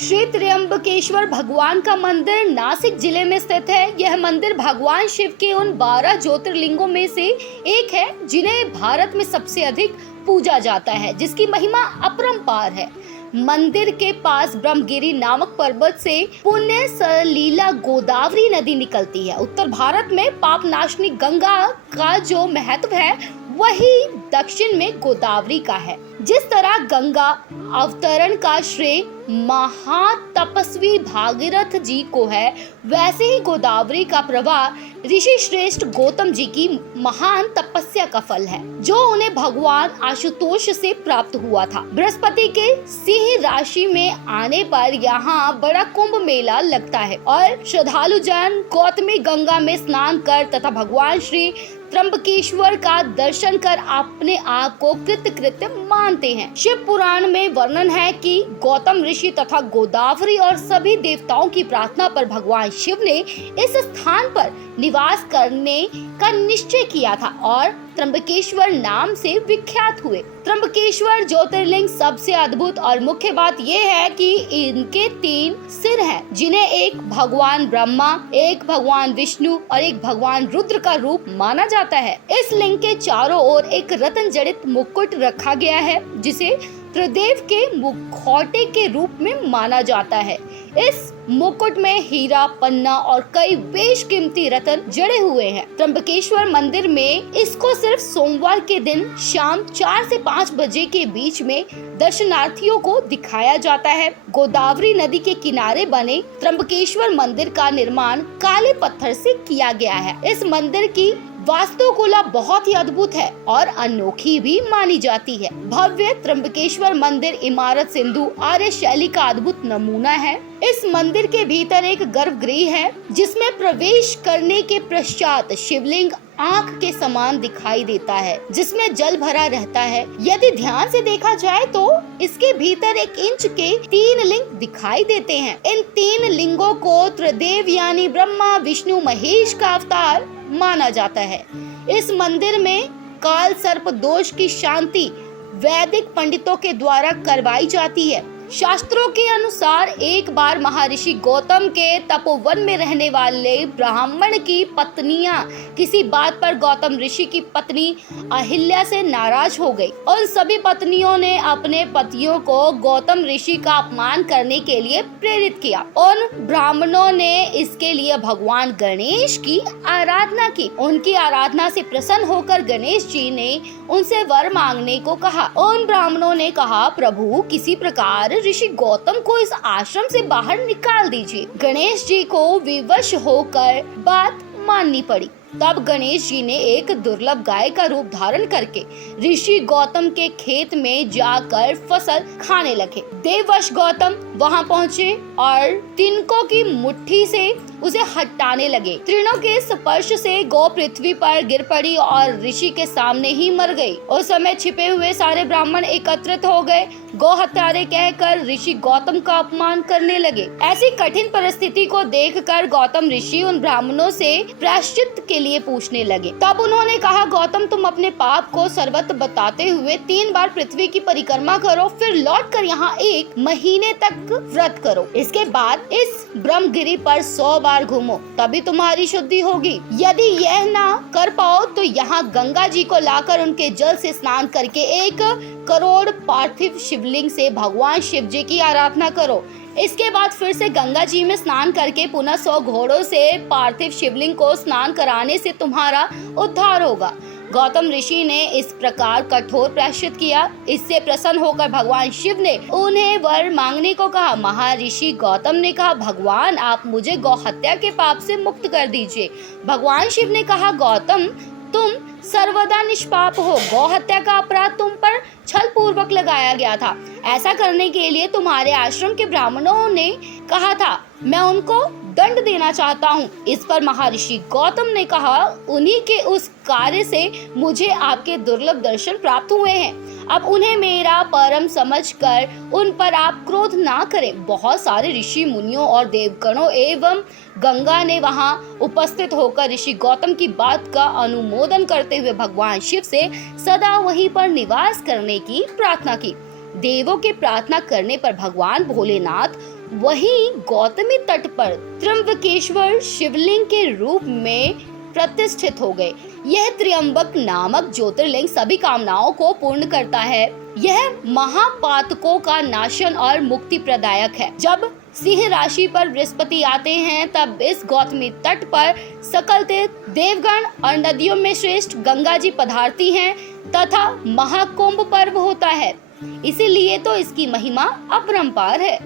श्री त्र्यंबकेश्वर भगवान का मंदिर नासिक जिले में स्थित है। यह मंदिर भगवान शिव के उन 12 ज्योतिर्लिंगों में से एक है जिन्हें भारत में सबसे अधिक पूजा जाता है, जिसकी महिमा अपरंपार है। मंदिर के पास ब्रह्मगिरी नामक पर्वत से पुण्य सलीला गोदावरी नदी निकलती है। उत्तर भारत में पापनाशनी गंगा का जो महत्व है वही दक्षिण में गोदावरी का है। जिस तरह गंगा अवतरण का श्रेय महातपस्वी भागीरथ जी को है, वैसे ही गोदावरी का प्रवाह ऋषि श्रेष्ठ गौतम जी की महान तपस्या का फल है, जो उन्हें भगवान आशुतोष से प्राप्त हुआ था। बृहस्पति के सिंह राशि में आने पर यहाँ बड़ा कुंभ मेला लगता है और श्रद्धालु जन गौतमी गंगा में स्नान कर तथा भगवान श्री त्र्यंबकेश्वर का दर्शन कर अपने आप को कृतकृत्य मानते हैं। शिव पुराण में वर्णन है कि गौतम ऋषि तथा गोदावरी और सभी देवताओं की प्रार्थना पर भगवान शिव ने इस स्थान पर निवास करने का निश्चय किया था और त्र्यंबकेश्वर नाम से विख्यात हुए। त्र्यंबकेश्वर ज्योतिर्लिंग सबसे अद्भुत और मुख्य बात यह है कि इनके 3 सिर हैं, जिन्हें एक भगवान ब्रह्मा, एक भगवान विष्णु और एक भगवान रुद्र का रूप माना जाता है। इस लिंग के चारों ओर एक रत्न जड़ित मुकुट रखा गया है, जिसे त्रिदेव के मुखौटे के रूप में माना जाता है। इस मुकुट में हीरा, पन्ना और कई बेशकीमती रत्न जड़े हुए हैं। त्र्यंबकेश्वर मंदिर में इसको सिर्फ सोमवार के दिन शाम 4 से 5 बजे के बीच में दर्शनार्थियों को दिखाया जाता है। गोदावरी नदी के किनारे बने त्र्यंबकेश्वर मंदिर का निर्माण काले पत्थर से किया गया है। इस मंदिर की वास्तुकला बहुत ही अद्भुत है और अनोखी भी मानी जाती है। भव्य त्र्यंबकेश्वर मंदिर इमारत सिंधु आर्य शैली का अद्भुत नमूना है। इस मंदिर के भीतर एक गर्भगृह है, जिसमें प्रवेश करने के पश्चात शिवलिंग आंख के समान दिखाई देता है, जिसमें जल भरा रहता है। यदि ध्यान से देखा जाए तो इसके भीतर 1 इंच के 3 लिंग दिखाई देते हैं। इन 3 लिंगों को त्रिदेव यानी ब्रह्मा, विष्णु, महेश का अवतार माना जाता है। इस मंदिर में काल सर्प दोष की शांति वैदिक पंडितों के द्वारा करवाई जाती है। शास्त्रों के अनुसार एक बार महर्षि गौतम के तपोवन में रहने वाले ब्राह्मण की पत्नियां किसी बात पर गौतम ऋषि की पत्नी अहिल्या से नाराज हो गई। उन सभी पत्नियों ने अपने पतियों को गौतम ऋषि का अपमान करने के लिए प्रेरित किया। उन ब्राह्मणों ने इसके लिए भगवान गणेश की आराधना की। उनकी आराधना से प्रसन्न होकर गणेश जी ने उनसे वर मांगने को कहा। उन ब्राह्मणों ने कहा, प्रभु किसी प्रकार ऋषि गौतम को इस आश्रम से बाहर निकाल दीजिए। गणेश जी को विवश होकर बात माननी पड़ी। तब गणेश जी ने एक दुर्लभ गाय का रूप धारण करके ऋषि गौतम के खेत में जाकर फसल खाने लगे। देववश गौतम वहां पहुंचे और तिनकों की मुट्ठी से उसे हटाने लगे। तृणों के स्पर्श से गौ पृथ्वी पर गिर पड़ी और ऋषि के सामने ही मर गई। उस समय छिपे हुए सारे ब्राह्मण एकत्रित हो गए। गौ हत्यारे कहकर ऋषि गौतम का अपमान करने लगे। ऐसी कठिन परिस्थिति को देखकर गौतम ऋषि उन ब्राह्मणों से प्रायश्चित के लिए पूछने लगे। तब उन्होंने कहा, गौतम तुम अपने पाप को सर्वत्र बताते हुए 3 बार पृथ्वी की परिक्रमा करो, फिर लौटकर यहाँ 1 महीने तक व्रत करो। इसके बाद इस ब्रह्मगिरी पर 100 बार घूमो, तभी तुम्हारी शुद्धि होगी। यदि यह ना कर पाओ तो यहाँ गंगा जी को लाकर उनके जल से स्नान करके 1 करोड़ पार्थिव शिवलिंग से भगवान शिव जी की आराधना करो। इसके बाद फिर से गंगा जी में स्नान करके पुनः 100 घोड़ों से पार्थिव शिवलिंग को स्नान कराने से तुम्हारा उद्धार होगा। गौतम ऋषि ने इस प्रकार कठोर प्रायश्चित किया। इससे प्रसन्न होकर भगवान शिव ने उन्हें वर मांगने को कहा। महर्षि गौतम ने कहा, भगवान आप मुझे गौ हत्या के पाप से मुक्त कर दीजिए। भगवान शिव ने कहा, गौतम तुम सर्वदा निष्पाप हो। गौ हत्या का अपराध तुम पर छल पूर्वक लगाया गया था। ऐसा करने के लिए तुम्हारे आश्रम के ब्राह्मणों ने कहा था, मैं उनको दंड देना चाहता हूँ। इस पर महर्षि गौतम ने कहा, उन्हीं के उस कार्य से मुझे आपके दुर्लभ दर्शन प्राप्त हुए हैं। अब उन्हें मेरा परम समझकर उन पर आप क्रोध ना करें। बहुत सारे ऋषि मुनियों और देवगणों एवं गंगा ने वहां उपस्थित होकर ऋषि गौतम की बात का अनुमोदन करते हुए भगवान शिव से सदा वहीं पर निवास करने की प्रार्थना की। देवों के प्रार्थना करने पर भगवान भोलेनाथ वहीं गौतमी तट पर त्र्यंबकेश्वर शिवलिंग के रूप में प्रतिष्ठित हो गए। यह त्र्यंबक नामक ज्योतिर्लिंग सभी कामनाओं को पूर्ण करता है। यह महापातकों का नाशन और मुक्ति प्रदायक है। जब सिंह राशि पर बृहस्पति आते हैं तब इस गौतमी तट पर सकल तीर्थ देवगण और नदियों में श्रेष्ठ गंगा जी पधारती हैं तथा महाकुंभ पर्व होता है। इसीलिए तो इसकी महिमा अपरंपार है।